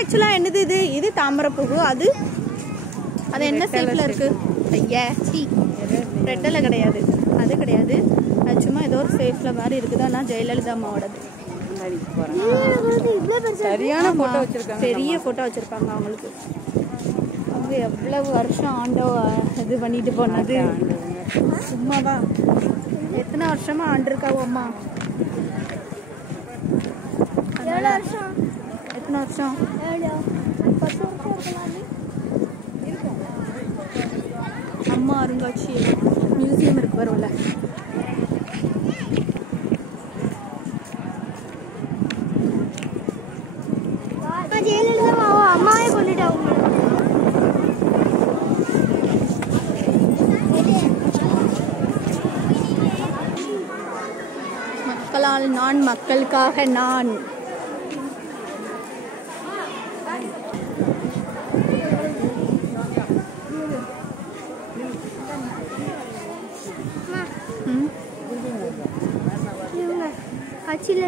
ஆக்சுவலா என்னது இது? இது தாமரைப்பூ. அது அது என்ன ஷேப்ல இருக்கு? ஐயா சி, ரெட்டலை கிடையாது, அது கிடையாது. அது சும்மா ஏதோ ஒரு ஷேப்ல மாதிரி இருக்குது. ஆனால் ஜெயலலிதா அம்மாவோடது. சரியான போட்டோ வச்சிருக்காங்க. பெரிய போட்டோ வச்சிருப்பாங்க அவங்களுக்கு. அவங்க எவ்வளவு வருஷம் ஆண்டோ இது பண்ணிட்டு போனது. சும்மாவா எத்தனை வருஷமா ஆண்டிருக்காவோ அம்மா? எத்தனை வருஷம்? அம்மா அருங்காட்சியகம் மியூசியம் இருக்கு வரும்ல. அம்மாவே கொண்டுட்டாங்க. மக்களால் நான், மக்களுக்காக நான். கட்சியில்